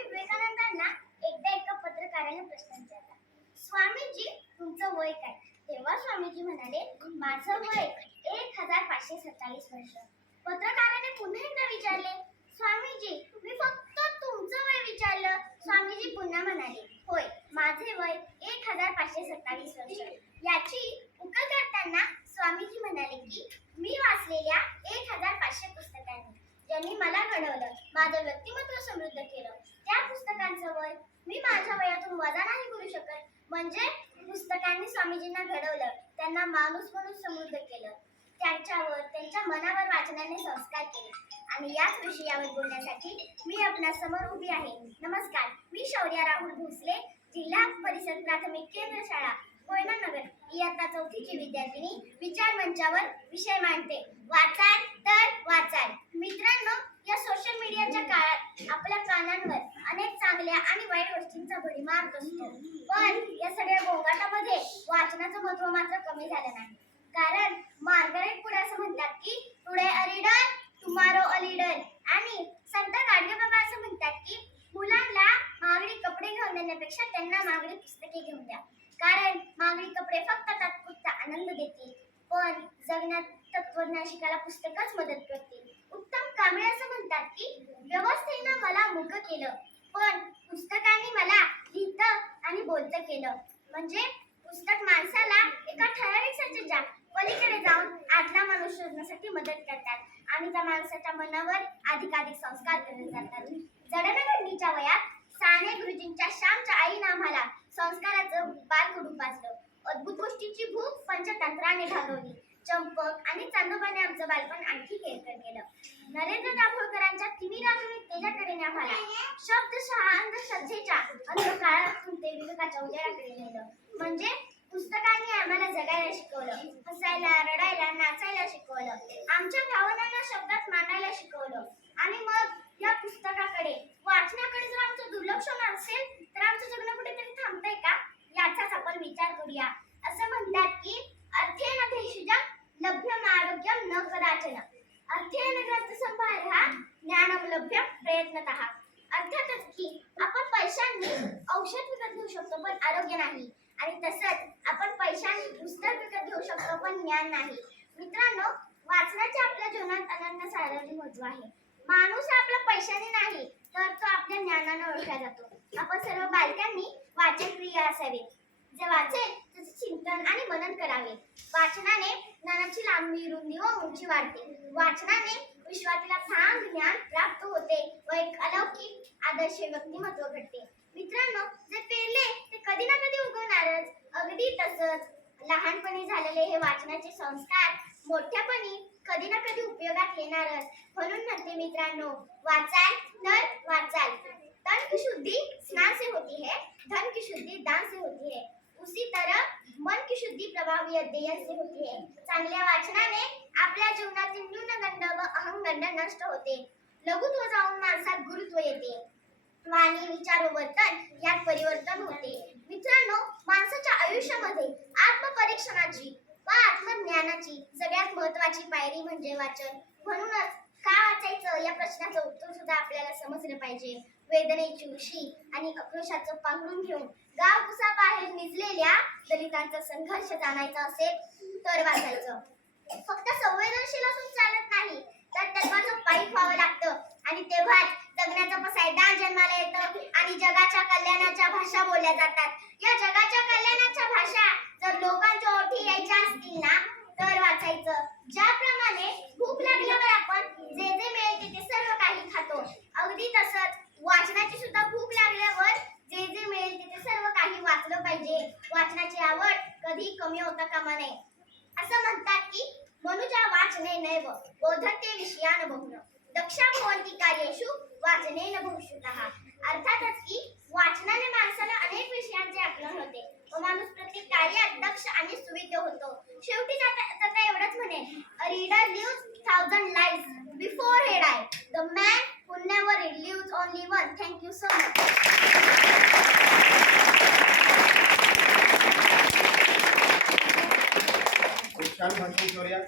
स्वामी विवेकानंदांना एकदा एका पत्रकाराने प्रश्न विचारला स्वामीजी तुमचं वय काय? तेव्हा स्वामीजी म्हणाले माझं वय एक हजार पाचशे सत्तावीस वर्ष. पत्रकाराने पुन्हा एकदा विचारले स्वामीजी मी फक्त तुमचं वय विचारलं. स्वामीजी पुन्हा म्हणाले होय माझे वय एक हजार पाचशे सत्तावीस वर्ष. याची उकल करताना स्वामीजी म्हणाले की मी वाचलेल्या एक हजार पाचशे पुस्तकांनी ज्यांनी मला घडवलं माझं व्यक्तिमत्व समृद्ध केलं त्या मी माझ्या वयातून वजा नाही करू शकत. म्हणजे पुस्तकांनी स्वामीजींना घडवलं. त्यांना माणूस म्हणून समृद्ध केलं. त्यांच्यावर त्यांच्या मनावर वाचनाने संस्कार केले. आणि याच विषयावर बोलण्यासाठी मी आपल्यासमोर उभी आहे. नमस्कार. मी शौर्या राहुल भोसले जिल्हा परिषद प्राथमिक केंद्र शाळा कोयना नगर. इयत्ता चौथीची विद्यार्थिनी. विचार मंचावर विषय मांडते. वाचाल तर वाचाल. मित्रांनो या सोशल मीडियाच्या काळात आपल्या कानांवर अनेक चांगल्या आणि वाईट गोष्टींचा भडीमार असतो. पण या सगळ्या गोंगाटामध्ये वाचनाचं महत्त्व मात्र कमी झालं नाही. कारण मार्गरेट पुढे असं म्हणतात की today a reader tomorrow a leader आणि संत गाडगेबाबा असं म्हणतात की मुलांना मागणी कपडे घेऊन देण्यापेक्षा त्यांना मागणी पुस्तके घेऊन द्या. कारण मागणी कपडे फक्त तात्पुरता आनंद देतील. पण जगण्यात तत्वज्ञान शिकायला पुस्तकच मदत करतील. कांबळे असं म्हणतात की व्यवस्थेनं मला मुक केलं पण पुस्तकांनी मला लिहितं आणि बोलतं केलं. म्हणजे पुस्तक माणसाला एका ठराविक सज्जेच्या पलीकडे जाऊन आतला माणूस शोधण्यासाठी मदत करतात आणि त्या माणसाच्या मनावर अधिकाधिक संस्कार करत जातात. जडणघडणीच्या वयात साने गुरुजींच्या श्यामच्या आईनं आम्हाला संस्काराचं बालकुडूप वाचलं अद्भुत गोष्टीची भूक पंचतंत्राने घालवली चंपक आणि चांदोबाने आमचं बालपण आणखी केळकर केलं. नरेंद्र दाभोळकरांच्या तिमिर आधुनिक तेजाकडे आम्हाला शब्दशः अंधश्रद्धेच्या अंधकाळातून ते विवेकाच्या उजेडाकडे नेलं. म्हणजे पुस्तकांनी आम्हाला जगायला शिकवलं. हसायला रडायला नाचायला शिकवलं आमच्या भावनांना शब्दात मांडायला शिकवलं आणि मग या पुस्तकाकडे वाचनाकडे जर आमचं दुर्लक्ष नसेल तर आमचं जगणं कुठेतरी थांबतंय का याचाच आपण विचार करूया असं म्हणतात की अर्थेन भेषजम लभ्यम आरोग्यम न कदाचन अर्थेन ज्ञानम प्रयत्नतः. अर्थातच की आपण पैशांनी औषध विकत घेऊ शकतो पण आरोग्य नाही. आणि तसंच आपण पैशांनी पुस्तक विकत घेऊ शकतो पण ज्ञान नाही. मित्रांनो वाचनाचे आपल्या जीवनात अनन्य साधारण महत्त्व आहे. माणूस आपल्या पैशाने नाही तर तो आपल्या ज्ञानाने ओळखला जातो. आपण सर्व बालकांनी वाचन क्रिया असावे. जे वाचेल त्याचे चिंतन आणि मनन करावे. वाचनाने ज्ञानाची लांबी रुंदी व उंची वाढते. वाचनाने विश्वातील ठाम ज्ञान प्राप्त होते. व एक अलौकिक आदर्श व्यक्तिमत्व घडते. मित्रांनो जे पेरले ते कधी ना कधी उगवणारच. अगदी तसंच. लहानपणी झालेले हे वाचनाचे संस्कार मोठ्यापणी कधी ना कधी उपयोगात येणारच. म्हणून म्हणते मित्रांनो वाचाल तर वाचाल. तन की शुद्धि स्नान से होती है धन की शुद्धि दान से होती है. उसी तरह मन की शुद्धि प्रभावी अध्ययन से होती है. चांगल्या वाचनाने आपल्या जीवनातील न्यूनगंड व अहंगंड नष्ट होते. लघुत्व जाऊन माणसात गुरुत्व येते. वाणी विचार वर्तन यात परिवर्तन होते. मित्रांनो माणसाच्या आयुष्यामध्ये आत्मपरीक्षणाची व आत्मज्ञानाची सगळ्यात महत्वाची पायरी म्हणजे वाचन. म्हणूनच का वाचायचं या प्रश्नाचं उत्तर सुद्धा आपल्याला समजलं पाहिजे. वेदनेची उशी आणि आक्रोशाचं पांघरून घेऊन गाव कुसाबाहेर निजलेल्या दलितांचा संघर्ष जाणायचा असेल तर वाचायचं. फक्त संवेदनशील असून चालत नाही. तर त्याचं पायी व्हावं लागतं. आणि तेव्हाच जगण्याचा पसायदान जन्माला येतं आणि जगाच्या कल्याणाच्या भाषा बोलल्या जातात. या जगाच्या कल्याणाच्या भाषा जर लोकांच्या ओठी यायच्या असतील ना तर वाचायचं. ज्याप्रमाणे भूक लागल्यावर आपण जे जे मिळेल ते ते सर्व काही खातो. अगदी तसंच वाचनाची सुद्धा भूक लागल्यावर जे जे मिळेल ते ते सर्व काही वाचलं पाहिजे. वाचनाची आवड कधी कमी होता कामा नये. असं म्हणतात की मनुजा वाचने नैव बोधते विषयान बहुन. दक्षा भवंती कार्येषु वाचनेन भविष्यतः. अर्थातच की वाचनाने माणसाला अनेक विषयांचे आकलन होते. व माणूस प्रत्येक कार्यात दक्ष आणि सुविध होतो. शेवटी जाता एवढंच म्हणे a reader live thousand life before he I the man who never read live only one thank you so much much खूप छान भाषण शौर्या